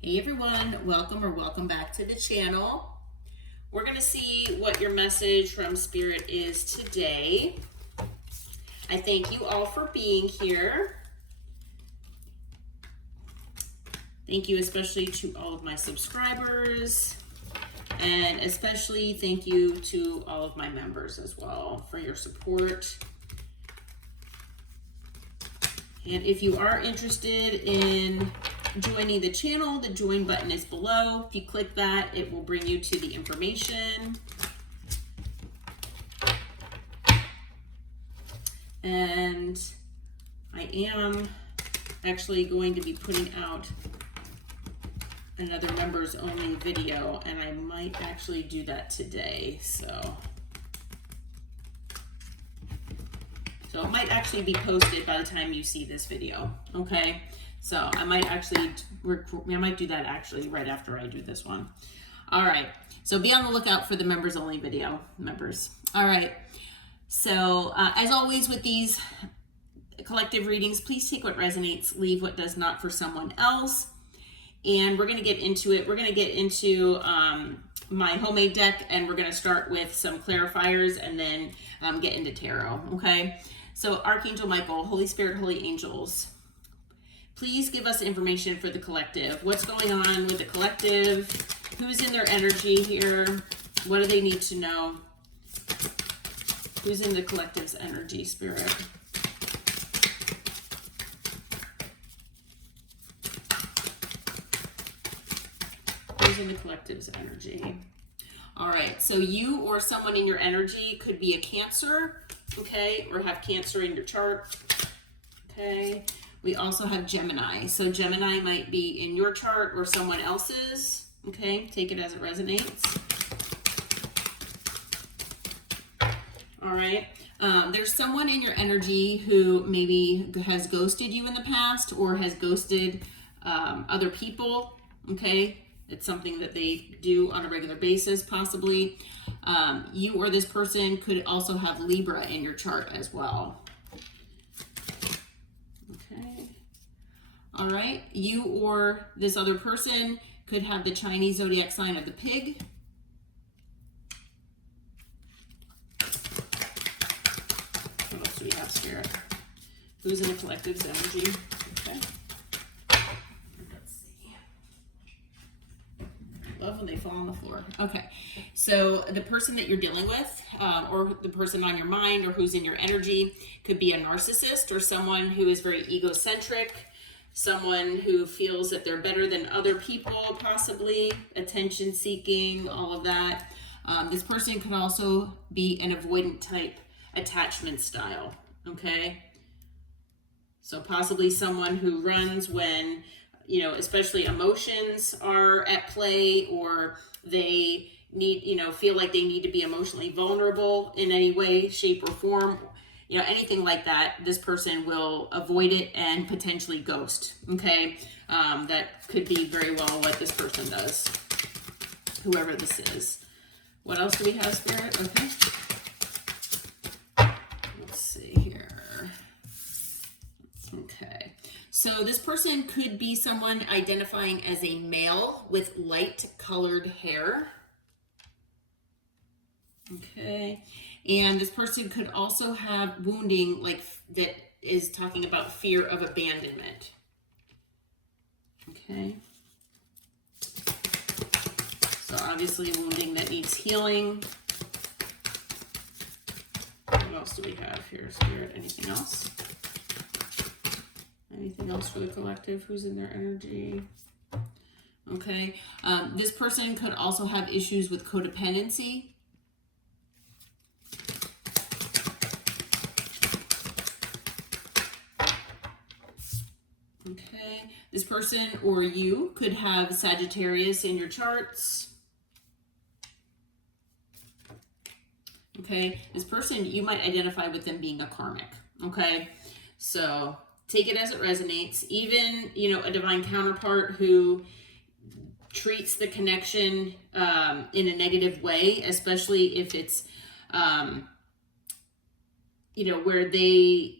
Hey everyone, welcome back to the channel. We're going to see what your message from Spirit is today. I thank you all for being here. Thank you especially to all of my subscribers, and especially thank you to all of my members as well for your support. And if you are interested in joining the channel, the join button is below. If you click that, it will bring you to the information. And I am actually going to be putting out another members only video, and I might actually do that today. So it might actually be posted by the time you see this video, okay? So I might do that actually right after I do this one. All right, so be on the lookout for the members only video, members. All right, so as always with these collective readings, please take what resonates, leave what does not for someone else. And we're gonna get into it. We're gonna get into my homemade deck, and we're gonna start with some clarifiers and then get into tarot, okay? So Archangel Michael, Holy Spirit, Holy Angels, please give us information for the collective. What's going on with the collective? Who's in their energy here? What do they need to know? Who's in the collective's energy, Spirit? Who's in the collective's energy? All right, so you or someone in your energy could be a Cancer, okay, or have Cancer in your chart, okay? We also have Gemini. So Gemini might be in your chart or someone else's, okay? Take it as it resonates. All right. There's someone in your energy who maybe has ghosted you in the past or has ghosted other people, okay? It's something that they do on a regular basis, possibly. You or this person could also have Libra in your chart as well. Okay. All right. You or this other person could have the Chinese zodiac sign of the pig. What else do we have, Spirit? Who's in the collective's energy? Okay. Love when they fall on the floor. Okay, so the person that you're dealing with, or the person on your mind, or who's in your energy, could be a narcissist or someone who is very egocentric, someone who feels that they're better than other people, possibly attention seeking, all of that. This person could also be an avoidant type attachment style, okay? So possibly someone who runs when, you know, especially emotions are at play, or they need, you know, feel like they need to be emotionally vulnerable in any way, shape, or form, you know, anything like that. This person will avoid it and potentially ghost, okay? That could be very well what this person does, whoever this is. What else do we have, Spirit? Okay. Let's see here. Okay. So this person could be someone identifying as a male with light colored hair. Okay. And this person could also have wounding, like that is talking about fear of abandonment. Okay. So obviously wounding that needs healing. What else do we have here, Spirit? Anything else? Anything else for the collective? Who's in their energy? Okay. This person could also have issues with codependency. Okay. This person or you could have Sagittarius in your charts. Okay. This person, you might identify with them being a karmic. Okay. So take it as it resonates. Even, you know, a divine counterpart who treats the connection in a negative way, especially if it's, you know, where they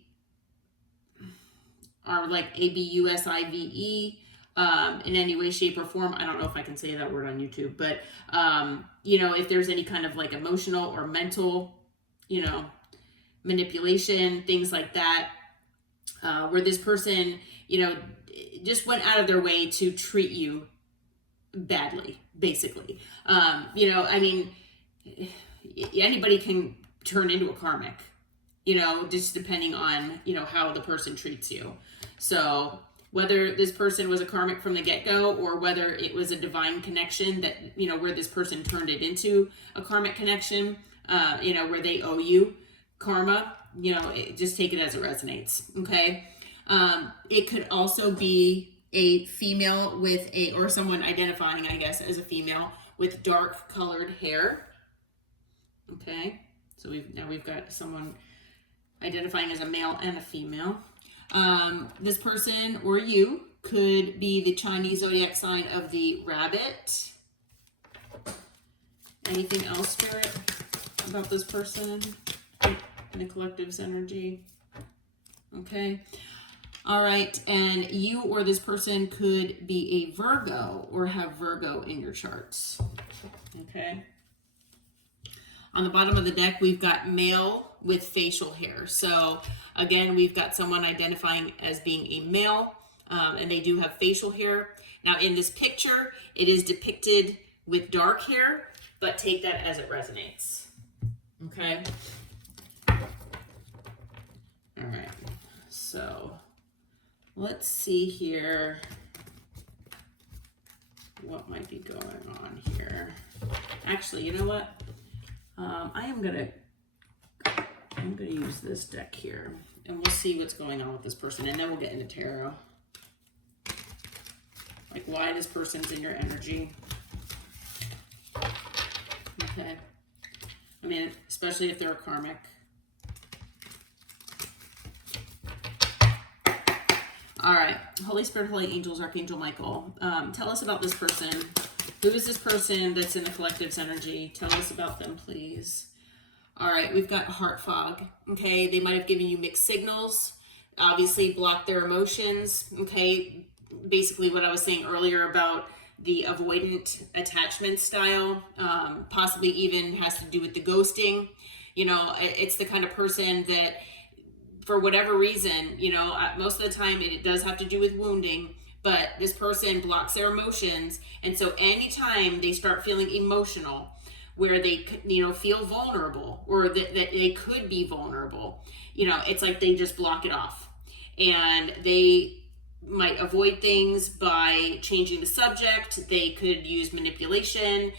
are like ABUSIVE, in any way, shape, or form. I don't know if I can say that word on YouTube, but, if there's any kind of like emotional or mental, manipulation, things like that, where this person, just went out of their way to treat you badly, basically. Anybody can turn into a karmic, just depending on, how the person treats you. So whether this person was a karmic from the get-go or whether it was a divine connection that, where this person turned it into a karmic connection, where they owe you karma, just take it as it resonates. Okay. It could also be a female or someone identifying, I guess, as a female with dark colored hair. Okay. So we've got someone identifying as a male and a female. This person or you could be the Chinese zodiac sign of the rabbit. Anything else, Spirit, about this person in the collective's energy? Okay. All right. And you or this person could be a Virgo or have Virgo in your charts. Okay. On the bottom of the deck, we've got male with facial hair. So again, we've got someone identifying as being a male, and they do have facial hair. Now in this picture, it is depicted with dark hair, but take that as it resonates. Okay. All right. So let's see here what might be going on here. Actually, you know what? I'm gonna use this deck here, and we'll see what's going on with this person, and then we'll get into tarot. Like why this person's in your energy. Okay. I mean, especially if they're a karmic. All right. Holy Spirit, Holy Angels, Archangel Michael. Tell us about this person. Who is this person that's in the collective's energy? Tell us about them, please. All right. We've got heart fog. Okay. They might have given you mixed signals. Obviously block their emotions. Okay. Basically what I was saying earlier about the avoidant attachment style, possibly even has to do with the ghosting. It's the kind of person that for whatever reason, most of the time it does have to do with wounding, but this person blocks their emotions. And so anytime they start feeling emotional, where they, feel vulnerable or that they could be vulnerable, it's like they just block it off. And they might avoid things by changing the subject. They could use manipulation.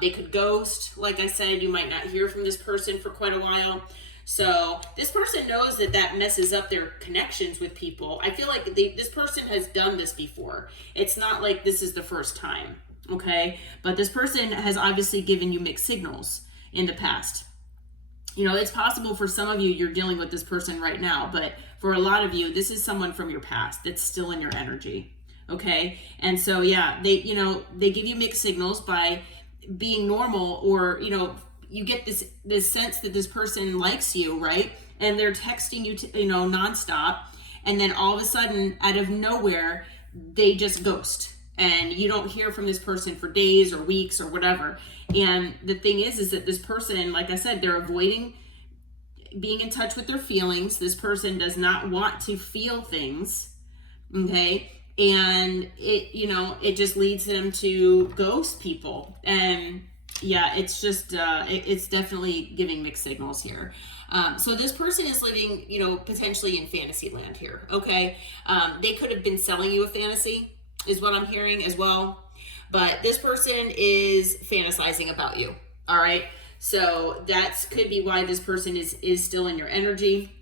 They could ghost. Like I said, you might not hear from this person for quite a while. So this person knows that messes up their connections with people. I feel like this person has done this before. It's not like this is the first time, okay? But this person has obviously given you mixed signals in the past. It's possible for some of you, you're dealing with this person right now, but for a lot of you, this is someone from your past that's still in your energy, okay? And so, yeah, they give you mixed signals by being normal, or, you get this sense that this person likes you, right? And they're texting you, nonstop. And then all of a sudden, out of nowhere, they just ghost. And you don't hear from this person for days or weeks or whatever. And the thing is that this person, like I said, they're avoiding being in touch with their feelings. This person does not want to feel things, okay? And it just leads them to ghost people. And yeah, it's just, it's definitely giving mixed signals here. So this person is living, potentially in fantasy land here, okay? They could have been selling you a fantasy, is what I'm hearing as well. But this person is fantasizing about you, all right? So that could be why this person is still in your energy.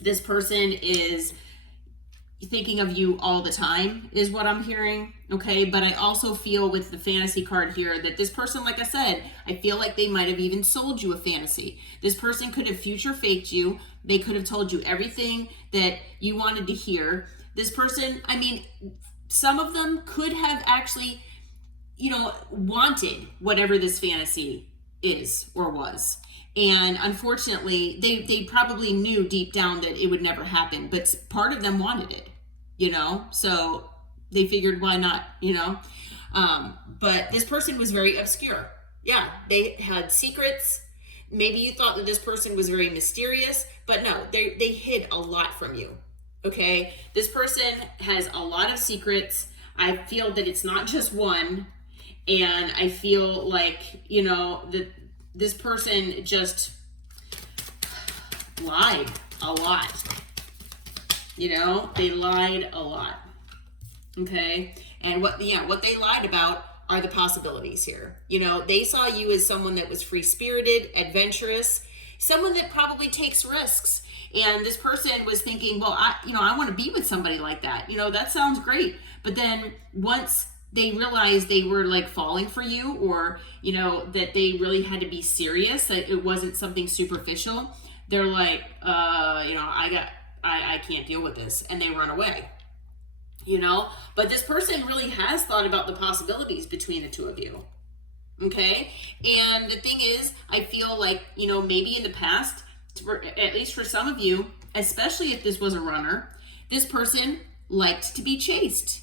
This person is thinking of you all the time, is what I'm hearing, okay? But I also feel with the fantasy card here that this person, like I said, I feel like they might have even sold you a fantasy. This person could have future faked you. They could have told you everything that you wanted to hear. This person, I mean, some of them could have actually, wanted whatever this fantasy is or was. And unfortunately, they probably knew deep down that it would never happen, but part of them wanted it, So they figured, why not, you know? But this person was very obscure. Yeah, they had secrets. Maybe you thought that this person was very mysterious, but no, they hid a lot from you. Okay, this person has a lot of secrets. I feel that it's not just one, and I feel like, you know, that this person just lied a lot. You know, they lied a lot. Okay, and what they lied about are the possibilities here. You know, they saw you as someone that was free-spirited, adventurous, someone that probably takes risks. And this person was thinking, well, I want to be with somebody like that. You know, that sounds great. But then once they realized they were like falling for you, or, you know, that they really had to be serious, that it wasn't something superficial, they're like, I can't deal with this. And they run away. You know, but this person really has thought about the possibilities between the two of you. Okay. And the thing is, I feel like, you know, maybe in the past, at least for some of you, especially if this was a runner, this person liked to be chased.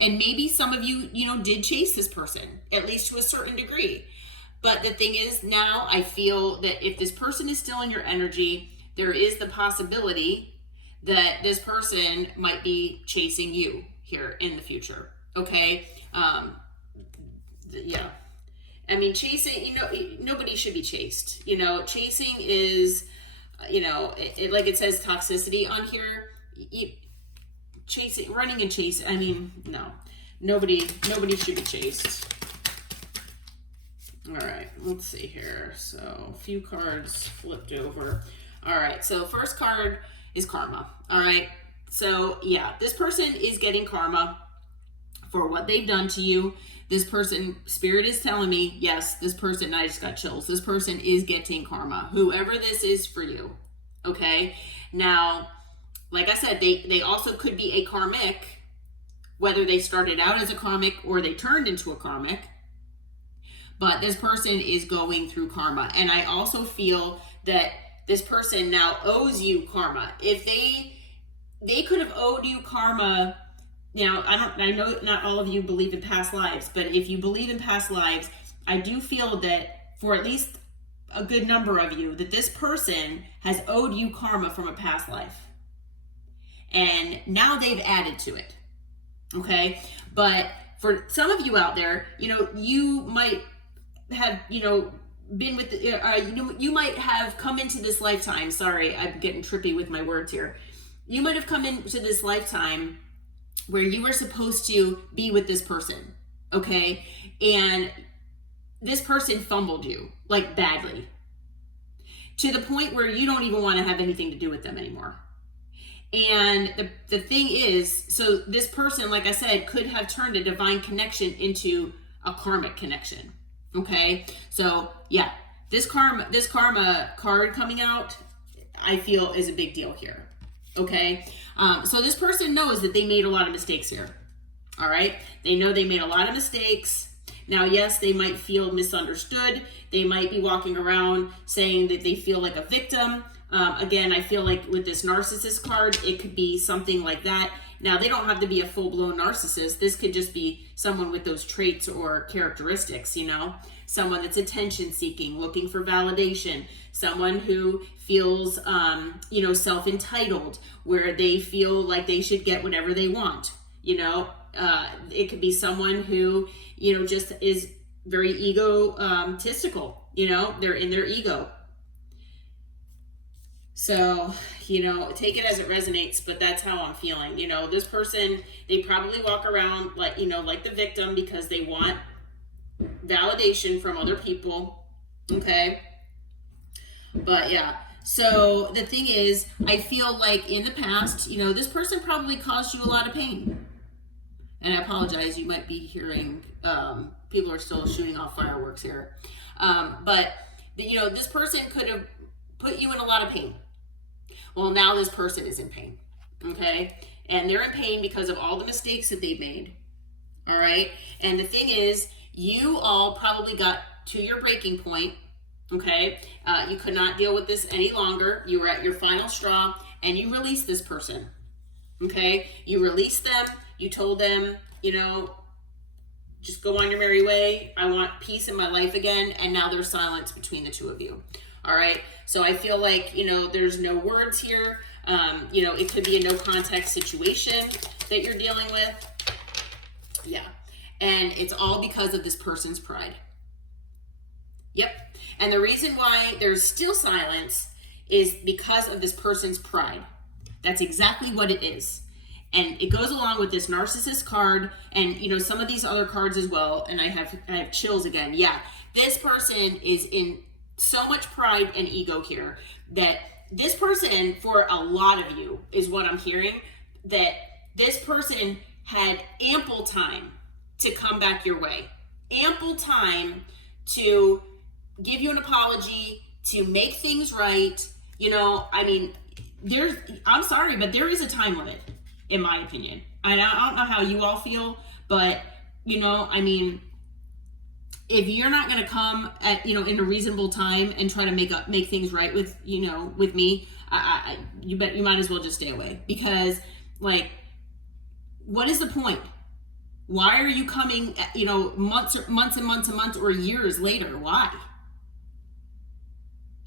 And maybe some of you, you know, did chase this person, at least to a certain degree. But the thing is, now I feel that if this person is still in your energy, there is the possibility that this person might be chasing you here in the future. Okay. Yeah. I mean, chasing, you know, nobody should be chased. You know, chasing is, you know, like it says toxicity on here. Chasing, running and chasing. I mean, no, nobody should be chased. All right, let's see here. So a few cards flipped over. All right. So first card is karma. All right. So yeah, this person is getting karma for what they've done to you. This person, spirit is telling me, yes, this person, I just got chills. This person is getting karma, whoever this is for you. Okay. Now, like I said, they also could be a karmic, whether they started out as a karmic or they turned into a karmic. But this person is going through karma. And I also feel that this person now owes you karma. If they could have owed you karma. Now, I know not all of you believe in past lives, but if you believe in past lives, I do feel that for at least a good number of you, that this person has owed you karma from a past life. And now they've added to it. Okay? But for some of you out there, you know, you might have, you know, been with you might have come into this lifetime. Sorry, I'm getting trippy with my words here. You might have come into this lifetime where you were supposed to be with this person, okay? And this person fumbled you, like badly, to the point where you don't even want to have anything to do with them anymore. And the thing is, so this person, like I said, could have turned a divine connection into a karmic connection. Okay, so yeah, this karma card coming out, I feel is a big deal here. Okay, so this person knows that they made a lot of mistakes here. All right, they know they made a lot of mistakes. Now, yes, they might feel misunderstood. They might be walking around saying that they feel like a victim. Again, I feel like with this narcissist card, it could be something like that. Now, they don't have to be a full-blown narcissist. This could just be someone with those traits or characteristics, you know, someone that's attention-seeking, looking for validation, someone who feels, you know, self-entitled, where they feel like they should get whatever they want, you know. It could be someone who, you know, just is very egotistical, you know, they're in their ego. So, you know, take it as it resonates, but that's how I'm feeling. You know, this person, they probably walk around like, you know, like the victim because they want validation from other people. Okay. But yeah. So the thing is, I feel like in the past, you know, this person probably caused you a lot of pain. And I apologize, you might be hearing, people are still shooting off fireworks here. But, you know, this person could have put you in a lot of pain. Well, now this person is in pain, okay? And they're in pain because of all the mistakes that they've made, all right? And the thing is, you all probably got to your breaking point, okay? You could not deal with this any longer. You were at your final straw, and you released this person, okay? You released them You told them, you know, just go on your merry way. I want peace in my life again. And now there's silence between the two of you. All right. So I feel like, you know, there's no words here. You know, it could be a no contact situation that you're dealing with. Yeah. And it's all because of this person's pride. Yep. And the reason why there's still silence is because of this person's pride. That's exactly what it is. And it goes along with this narcissist card and, you know, some of these other cards as well. And I have chills again. Yeah. This person is in so much pride and ego here that this person, for a lot of you, is what I'm hearing, that this person had ample time to come back your way. Ample time to give you an apology, to make things right. You know, I mean, I'm sorry, but there is a time limit, in my opinion. I don't know how you all feel, but, you know, I mean, if you're not going to come at, you know, in a reasonable time and try to make things right with, you know, with me, you might as well just stay away, because, like, what is the point? Why are you coming, you know, months and months or years later? Why?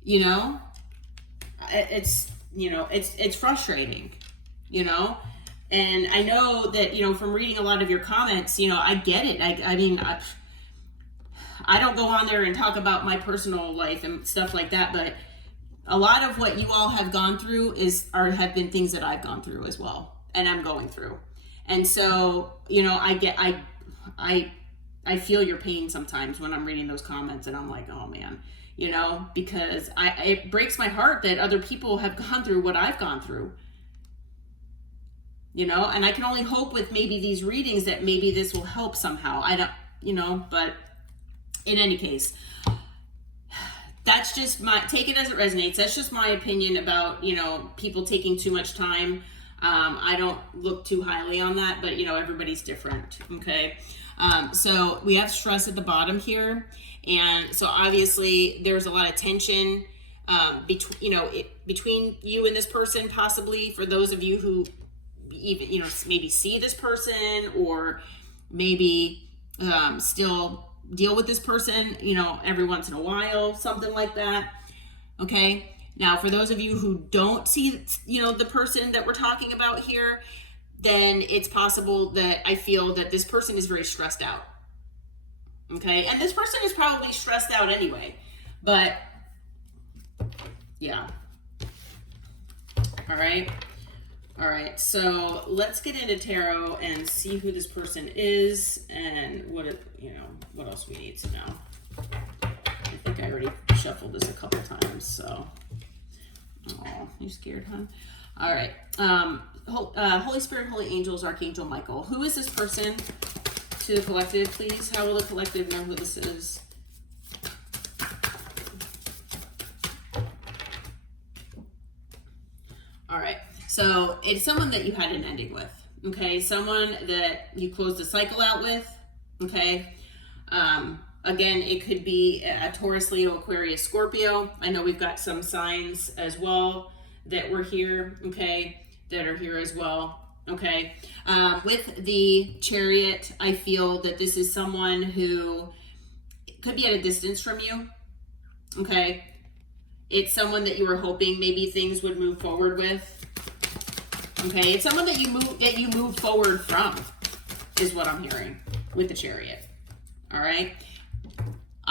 You know, it's, you know, it's frustrating, you know, and I know that, you know, from reading a lot of your comments, you know, I get it. I mean, I don't go on there and talk about my personal life and stuff like that, but a lot of what you all have gone through have been things that I've gone through as well, and I'm going through. And so, you know, I feel your pain sometimes when I'm reading those comments, and I'm like, oh man, you know, because it breaks my heart that other people have gone through what I've gone through, you know, and I can only hope with maybe these readings that maybe this will help somehow. I don't, you know, but in any case, that's just take it as it resonates. That's just my opinion about, you know, people taking too much time. I don't look too highly on that, but, you know, everybody's different. Okay. So we have stress at the bottom here. And so obviously there's a lot of tension, between you and this person, possibly for those of you who even, you know, maybe see this person, or maybe, still deal with this person, you know, every once in a while, something like that. Okay. Now, for those of you who don't see, you know, the person that we're talking about here, then it's possible that I feel that this person is very stressed out. Okay. And this person is probably stressed out anyway, but yeah. All right. All right. So let's get into tarot and see who this person is and what else we need to know. I think I already shuffled this a couple times, so. Oh, you scared, huh? All right. Holy Spirit, Holy Angels, Archangel Michael. Who is this person to the collective, please? How will the collective know who this is? All right. So it's someone that you had an ending with. Okay. Someone that you closed a cycle out with. Okay. Again, it could be a Taurus, Leo, Aquarius, Scorpio. I know we've got some signs as well that were here, okay, that are here as well, okay. With the Chariot, I feel that this is someone who could be at a distance from you, okay. It's someone that you were hoping maybe things would move forward with, okay. It's someone that you moved forward from, is what I'm hearing with the Chariot, all right.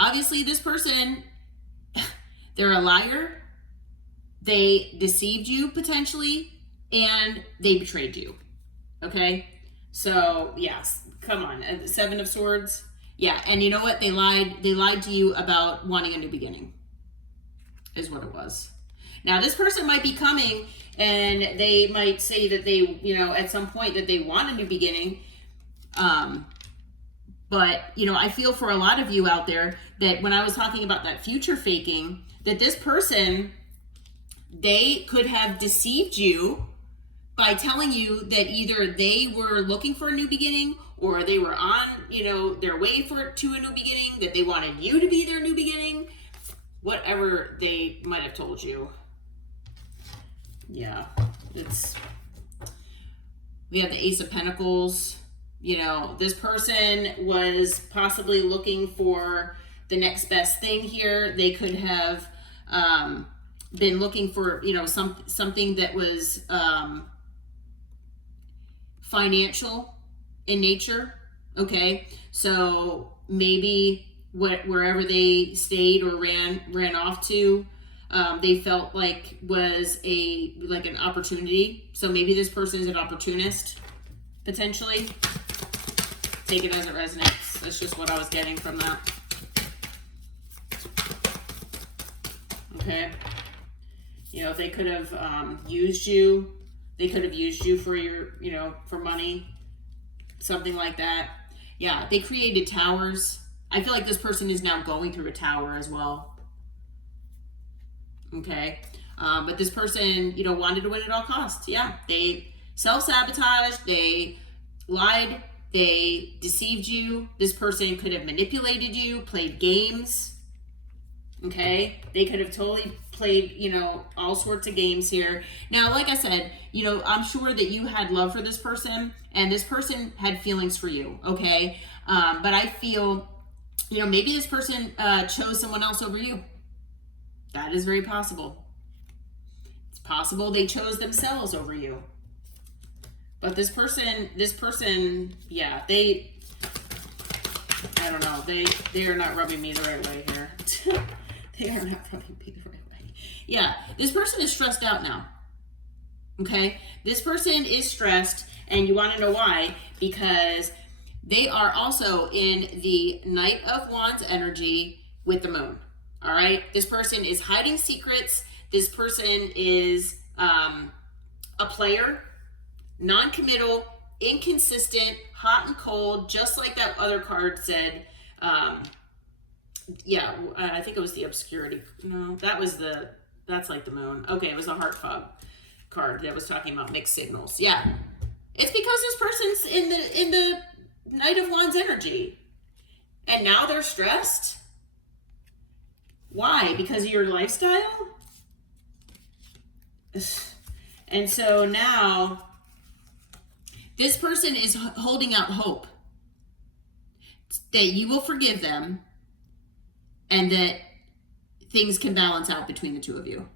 Obviously, this person, they're a liar, they deceived you potentially, and they betrayed you, okay? So, yes, come on, the Seven of Swords. Yeah, and you know what? They lied to you about wanting a new beginning, is what it was. Now, this person might be coming, and they might say that they, you know, at some point that they want a new beginning, but, you know, I feel for a lot of you out there that when I was talking about that future faking, that this person, they could have deceived you by telling you that either they were looking for a new beginning, or they were on, you know, their way to a new beginning, that they wanted you to be their new beginning, whatever they might have told you. Yeah, we have the Ace of Pentacles. You know, this person was possibly looking for the next best thing here. They could have been looking for, you know, something that was financial in nature. Okay, so maybe wherever they stayed or ran off to, they felt like was an opportunity. So maybe this person is an opportunist, potentially. Take it as it resonates. That's just what I was getting from that. Okay. You know, they could have used you. They could have used you for your, you know, for money. Something like that. Yeah, they created towers. I feel like this person is now going through a tower as well. Okay. But this person, you know, wanted to win at all costs. Yeah. They self-sabotaged. They lied. They deceived you. This person could have manipulated you, played games. Okay. They could have totally played, you know, all sorts of games here. Now, like I said, you know, I'm sure that you had love for this person and this person had feelings for you. Okay. But I feel, you know, maybe this person chose someone else over you. That is very possible. It's possible they chose themselves over you. But this person, yeah, I don't know, they are not rubbing me the right way here. They are not rubbing me the right way. Yeah, this person is stressed out now. Okay? This person is stressed, and you want to know why? Because they are also in the Knight of Wands energy with the moon. All right? This person is hiding secrets. This person is a player. Non-committal, inconsistent, hot and cold, just like that other card said. Yeah, I think it was the obscurity. No, that's like the moon. Okay, it was the heart fog card that was talking about mixed signals. Yeah, it's because this person's in the Knight of Wands energy, and now they're stressed. Why? Because of your lifestyle? And so now this person is holding out hope that you will forgive them and that things can balance out between the two of you.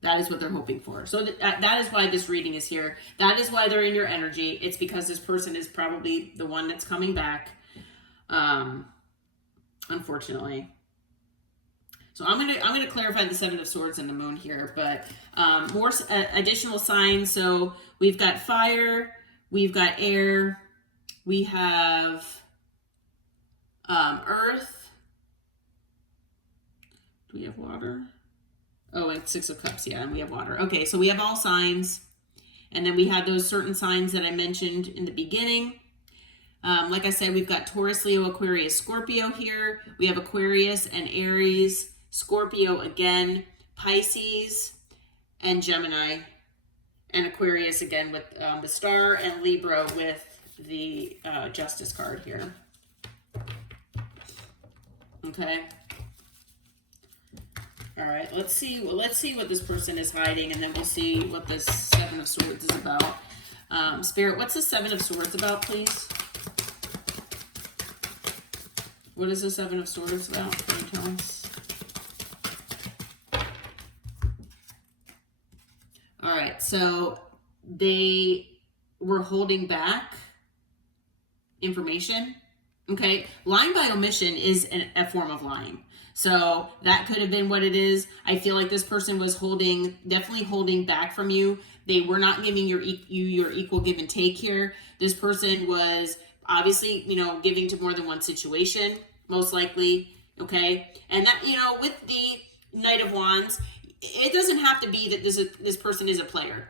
That is what they're hoping for. So that is why this reading is here. That is why they're in your energy. It's because this person is probably the one that's coming back, unfortunately. So I'm gonna clarify the Seven of Swords and the Moon here, but more additional signs. So we've got fire, we've got air, we have earth. Do we have water? Oh, it's Six of Cups, yeah, and we have water. Okay, so we have all signs, and then we have those certain signs that I mentioned in the beginning. Like I said, we've got Taurus, Leo, Aquarius, Scorpio here. We have Aquarius and Aries, Scorpio again, Pisces, and Gemini, and Aquarius again with the star, and Libra with the Justice card here. Okay. All right. Let's see what this person is hiding, and then we'll see what this Seven of Swords is about. Spirit, what's the Seven of Swords about, please? What is the Seven of Swords about? Can you tell us? All right, so they were holding back information. Okay, lying by omission is a form of lying. So that could have been what it is. I feel like this person was definitely holding back from you. They were not giving you your equal give and take here. This person was obviously, giving to more than one situation, most likely. Okay, and that, with the Knight of Wands, it doesn't have to be that this person is a player.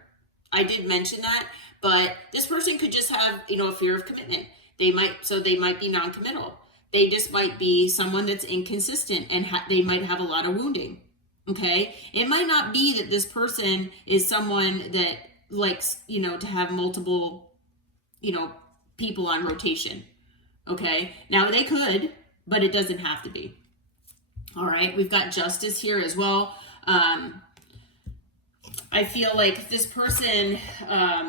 I did mention that, but this person could just have, a fear of commitment. They might be non-committal. They just might be someone that's inconsistent, and they might have a lot of wounding. Okay, it might not be that this person is someone that likes, to have multiple, people on rotation. Okay, now they could, but it doesn't have to be. All right, we've got Justice here as well. I feel like this person,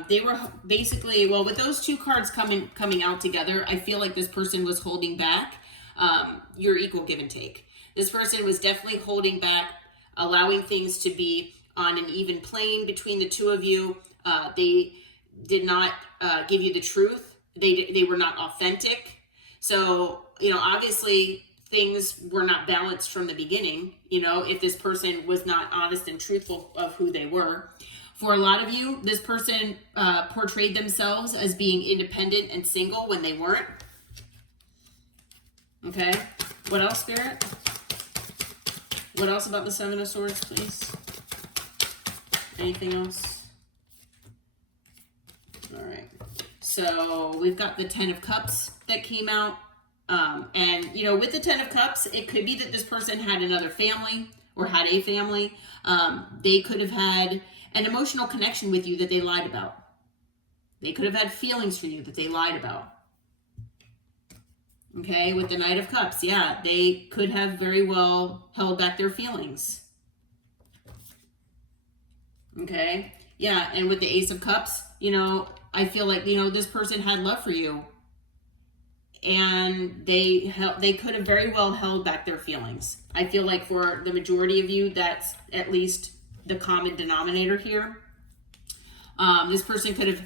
they were basically, well, with those two cards coming out together, I feel like this person was holding back your equal give and take. This person was definitely holding back, allowing things to be on an even plane between the two of you. They did not give you the truth. They were not authentic. So, obviously things were not balanced from the beginning, if this person was not honest and truthful of who they were. For a lot of you, this person portrayed themselves as being independent and single when they weren't. Okay. What else, Spirit? What else about the Seven of Swords, please? Anything else? All right. So we've got the Ten of Cups that came out. And, with the Ten of Cups, it could be that this person had another family or had a family. They could have had an emotional connection with you that they lied about. They could have had feelings for you that they lied about. Okay, with the Knight of Cups, yeah, they could have very well held back their feelings. Okay, yeah, and with the Ace of Cups, I feel like, this person had love for you. And they could have very well held back their feelings. I feel like for the majority of you, that's at least the common denominator here. This person could have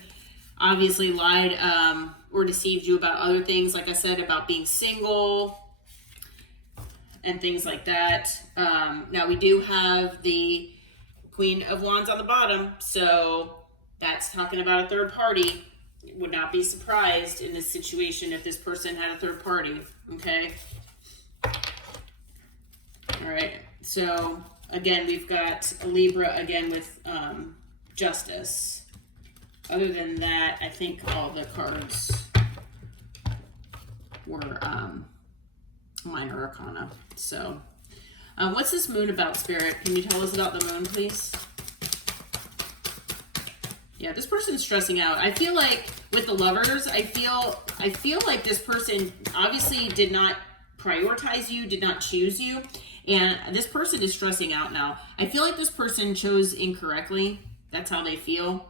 obviously lied or deceived you about other things, like I said, about being single and things like that. Now we do have the Queen of Wands on the bottom, so that's talking about a third party. Would not be surprised in this situation if this person had a third party. Okay. All right. So again, we've got a Libra again with Justice. Other than that, I think all the cards were minor arcana. So what's this moon about, Spirit? Can you tell us about the moon, please? Yeah, this person's stressing out. I feel like with the Lovers, I feel like this person obviously did not prioritize you, did not choose you, and this person is stressing out now. I feel like this person chose incorrectly. That's how they feel.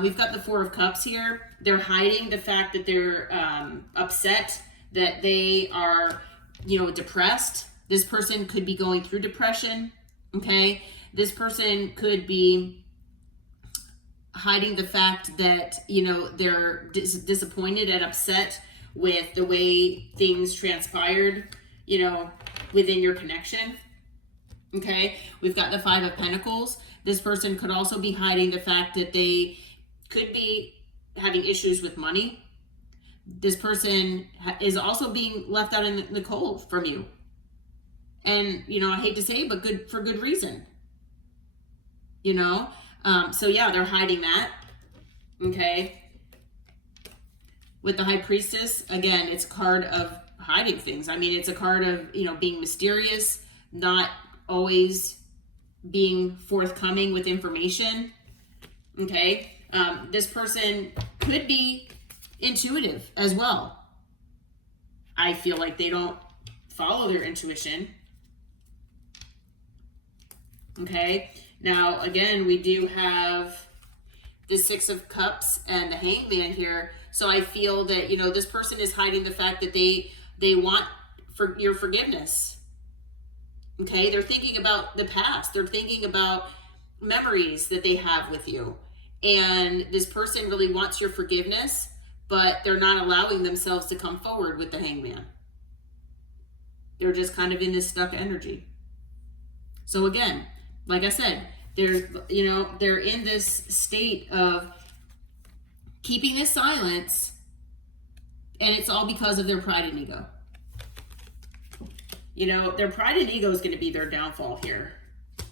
We've got the Four of Cups here. They're hiding the fact that they're upset, that they are, depressed. This person could be going through depression, okay? This person could be hiding the fact that, they're disappointed and upset with the way things transpired, within your connection. Okay. We've got the Five of Pentacles. This person could also be hiding the fact that they could be having issues with money. This person is also being left out in the cold from you. And, I hate to say it, but for good reason. So yeah, they're hiding that. Okay. With the High Priestess, again, it's a card of hiding things. I mean, it's a card of, being mysterious, not always being forthcoming with information. Okay. This person could be intuitive as well. I feel like they don't follow their intuition. Okay. Now, again, we do have the Six of Cups and the Hangman here. So I feel that, this person is hiding the fact that they want your forgiveness. Okay. They're thinking about the past. They're thinking about memories that they have with you. And this person really wants your forgiveness, but they're not allowing themselves to come forward with the Hangman. They're just kind of in this stuck energy. So again, like I said, they're in this state of keeping this silence, and it's all because of their pride and ego. Their pride and ego is going to be their downfall here.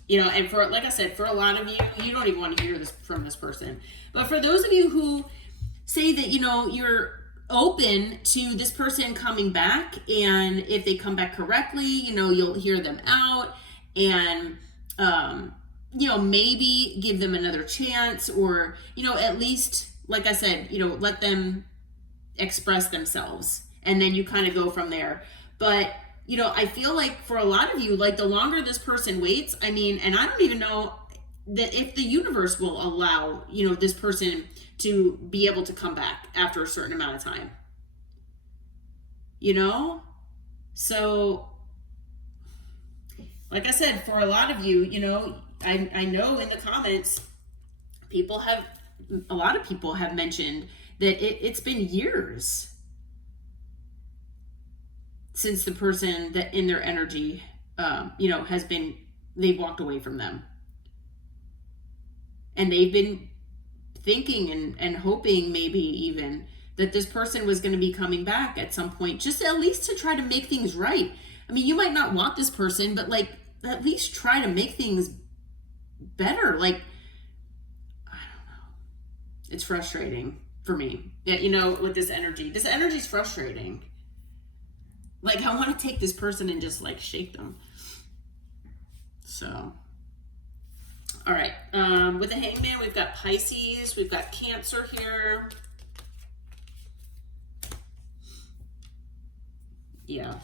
And like I said, for a lot of you, you don't even want to hear this from this person. But for those of you who say that, you're open to this person coming back, and if they come back correctly, you'll hear them out and, maybe give them another chance, or, at least, like I said, let them express themselves, and then you kind of go from there. But, I feel like for a lot of you, like the longer this person waits, I mean, and I don't even know that if the universe will allow, you know, this person to be able to come back after a certain amount of time, you know? So, like I said, for a lot of you, you know, I know in the comments, a lot of people have mentioned that it's been years since the person that in their energy, you know, they've walked away from them. And they've been thinking and hoping maybe even that this person was going to be coming back at some point, just at least to try to make things right. I mean, you might not want this person, but like at least try to make things better. Like, I don't know. It's frustrating for me. Yeah, you know, with this energy is frustrating. Like, I want to take this person and just like shake them. So, all right. With the Hangman, we've got Pisces, we've got Cancer here. Yeah.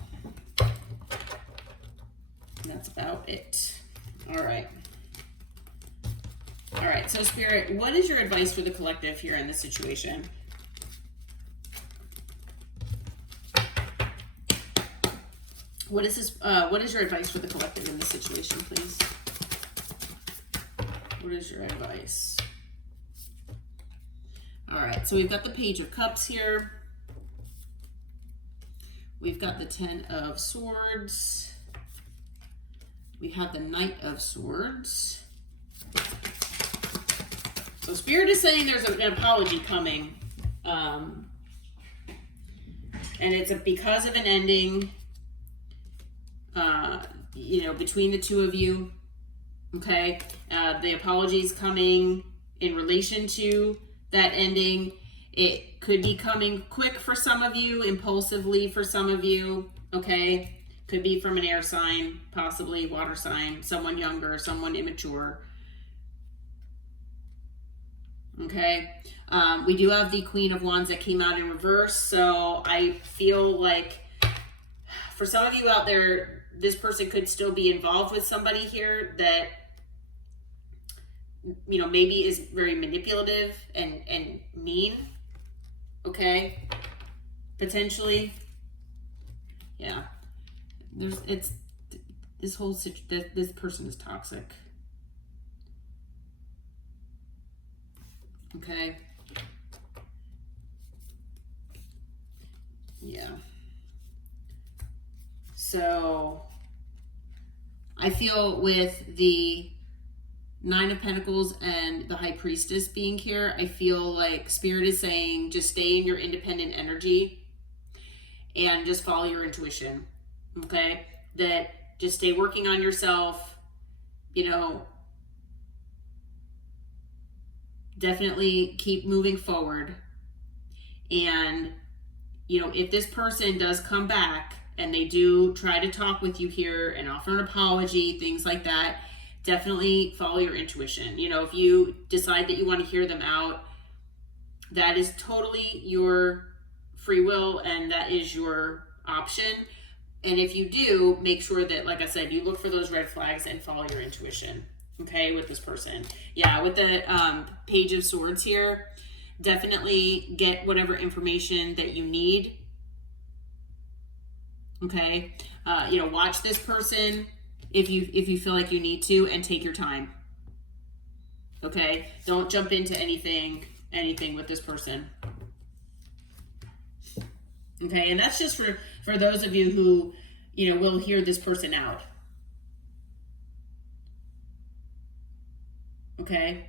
That's about it. All right. All right. So, Spirit, what is your advice for the collective here in this situation? What is your advice for the collective in this situation, please? What is your advice? All right, so we've got the Page of Cups here. We've got the Ten of Swords. We have the Knight of Swords. So Spirit is saying there's an apology coming. And it's because of an ending, you know, between the two of you. Okay. The apology is coming in relation to that ending. It could be coming quick for some of you, impulsively for some of you. Okay. Could be from an air sign, possibly water sign, someone younger, someone immature. Okay. We do have the Queen of Wands that came out in reverse. So I feel like for some of you out there, this person could still be involved with somebody here that, you know, maybe is very manipulative and mean. Okay. Potentially. Yeah. This person is toxic. Okay. Yeah. So I feel with the Nine of Pentacles and the High Priestess being here, I feel like Spirit is saying just stay in your independent energy and just follow your intuition. Okay? That just stay working on yourself, you know, definitely keep moving forward. And, you know, if this person does come back and they do try to talk with you here and offer an apology, things like that, definitely follow your intuition. You know, if you decide that you want to hear them out, that is totally your free will and that is your option. And if you do, make sure that, like I said, you look for those red flags and follow your intuition. Okay, with this person. Yeah, with the Page of Swords here, definitely get whatever information that you need. Okay, you know, watch this person if you feel like you need to, and take your time. Okay, don't jump into anything with this person. Okay, and that's just for those of you who, you know, will hear this person out. Okay.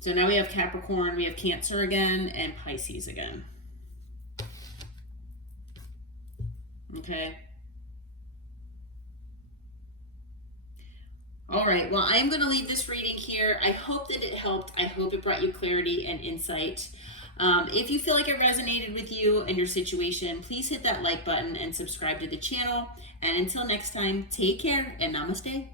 So now we have Capricorn, we have Cancer again, and Pisces again. Okay. All right, well, I'm going to leave this reading here. I hope that it helped. I hope it brought you clarity and insight. If you feel like it resonated with you and your situation, please hit that like button and subscribe to the channel. And until next time, take care and namaste.